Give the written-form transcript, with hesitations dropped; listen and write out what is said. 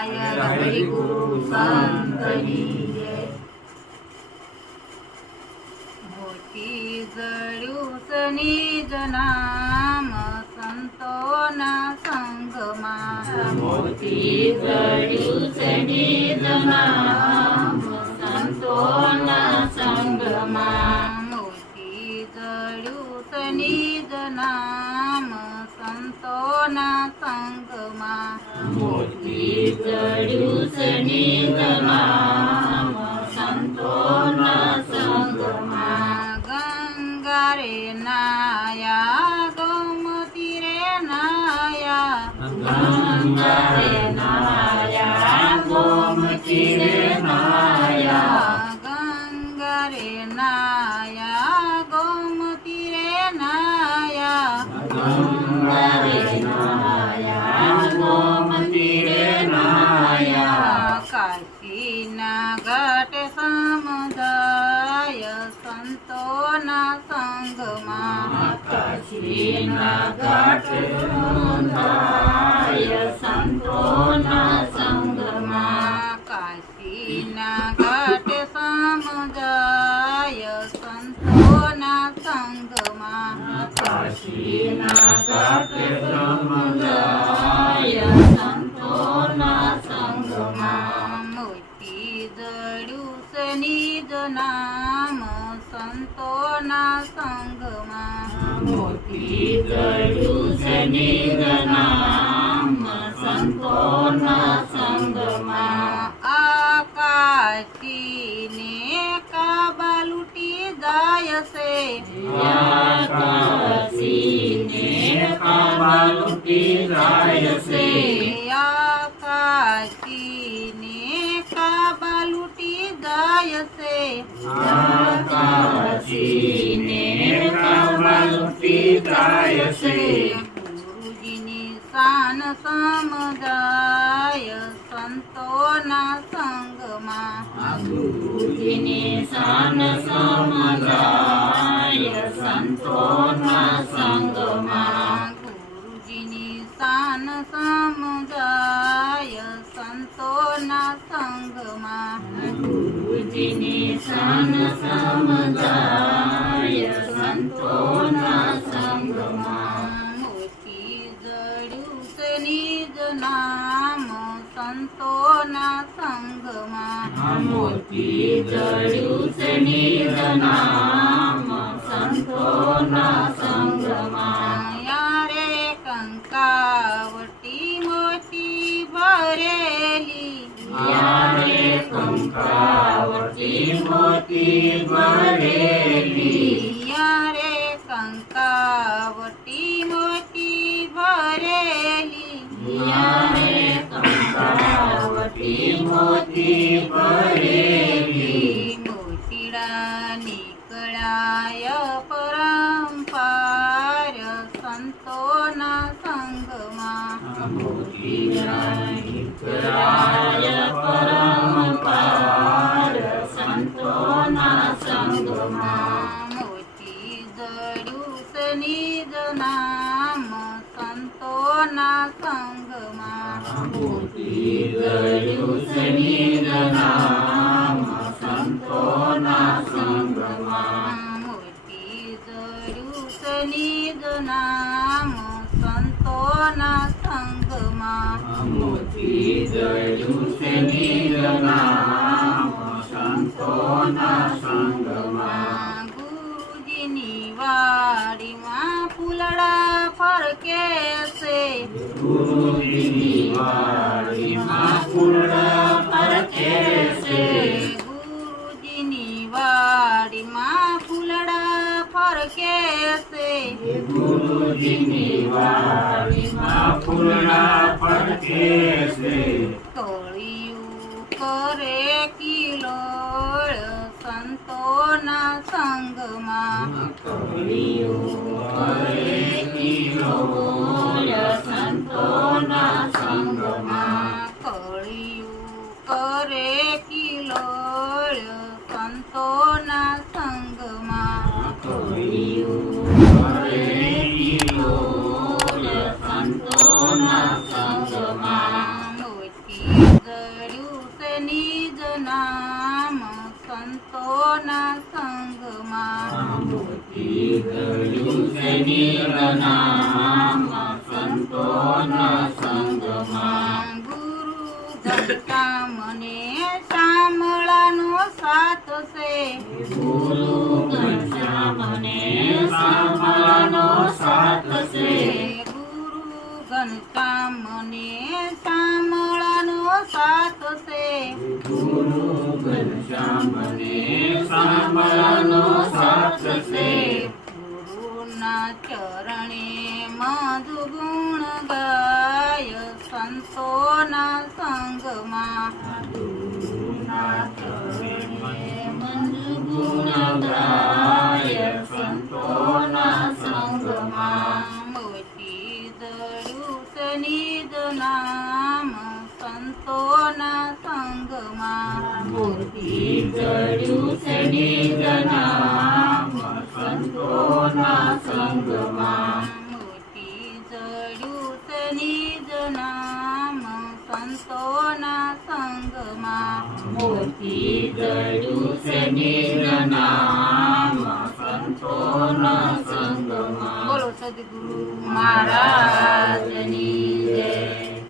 हरि गुरु संतनी जय। मोती जळूस निज नाम संतोना संगमा। मोती जळूस निज नाम संतोना संगमा। मोती जळूस निज नाम संतोना संगमा। मोती जळूस निज नाम संतोना संगमा। गंगा रे नाया गोमती रे नाया। गंगा रे नाया गोमती रे नाया। गंगा रे नाया गोमती रे नाया। गंगा रे नाया गोमती रे नाया। काशीना घाट समुदाय संतोना संगमा। काशीना घाट समुदाय संतोना संगमा। काशीना घाट समुदाय संतोना संगमा। काशीना घाट समुदाय संतोना संगमा। मोती जळूस निज नाम संतोना संगमा। मोती जळूस निज नाम संतोना संगमा। आकाशीने का बालुटी जायसे। आकाशीने काबालुटी जायसे। आकाशीने का बालुटी जायसे। आकाशीने काबालुटी जायसे। गुरुजीनी सान समुदाय संतोना संगमा। गुरुजीने सान समुदाय संतोना संगमा। गुरुजीनी सान समुदाय संतोना संगमा। गुरुजीने सान समुदाय संतोना संगमा। मोती जळूस निज नाम संतोना संगमा। मोती जळूस निज नाम संतोना संगमा। या रे कंकावटी मोती भरेली। या रे कंकावती मोती भरेली। या रे कंकावटी मोती भरेली। या रे कंकावती मोती भरेली। मोतीडा निकळाय परंपार संतोना संगमा। मोती निकळाय परंपार संतोना संगमा। मोती जळूस निज नाम संतोना संगमा। मोती जळूस निज नाम संतोना संगमा। मोती जळूस निज नाम संतोना संगमा। मोती जळूस निज नाम संतोना संगमा। गुरुजीनी वाडी मा फुलडा फरके से। गुरुजीनी वाडी मा फुलडा फरके से। गुरुजीनी वाडी मा फुलडा फरके से। गुरुजीनी वाडी मा फुलडा फरके से। कळियू करे किलोळ संतोना संगमा। कळियू करे किलोळ संतोना संगमा। कळियू करे किलोळ संतोना संगमा। कळियू करे किलोळ संतोना संगमा। मोती નિજ નામ સંતોના સંગમાં ગુરુ ઘનશ્યામને શામળાનો સાથ છે ગુરુ ઘનશ્યામને શામળાનો સાથ છે ગુરુ ઘનશ્યામને શામળાનો સાથ છે ગુરુ ઘનશ્યામને શામળાનો સાથ છે ગુરુના ચરણે મધુ ગુણ ગાય સંતોના સંગમાં ગુરુના ચરણે મંજુ ગુણ ગાય સંતોના સંગમાં મોટી દળ્યું છે નિજ નામ સંતોના સંગમાં મૂર્તિ જડ્યું છે નિજ નામ સંતોના સંગમાં મોટી જડ્યું છે નિજ નામ સંતોના સંગમાં મૂર્તિ જડ્યું છે નિજ નામ સંતોના સંગમાં બોલો સદગુરુ મહારાજ